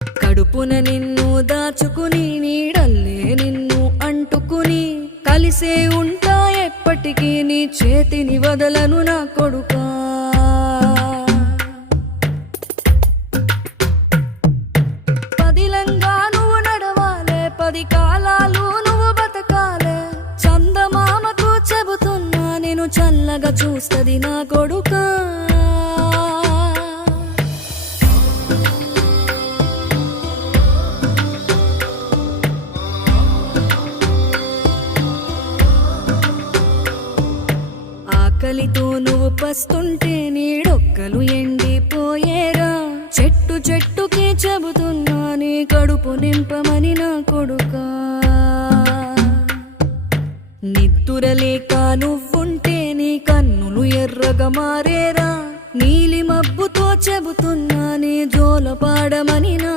కడుపున నిన్ను దాచుకుని నీడల్లే నిన్ను అంటుకుని కలిసే ఉంటా ఎప్పటికీ నీ చేతిని వదలను నా కొడుకా. పదిలంగా నువ్వు నడవాలే, 10 కాలాలు నువ్వు బతకాలే. చందమామకు చెబుతున్నా నేను చల్లగా చూస్తది నా కొడుకా. ఆకలితో నువ్వు పస్తుంటే నీడొక్కలు ఎండిపోయేరా. చెట్టు చెట్టుకి చెబుతున్నా నీ కడుపు నింపమని నా కొడుకా. నిద్దురలేక నువ్వుంటే నీ కన్నులు ఎర్రగా మారేరా. నీలి మబ్బుతో చెబుతున్నా నీ జోల పాడమని నా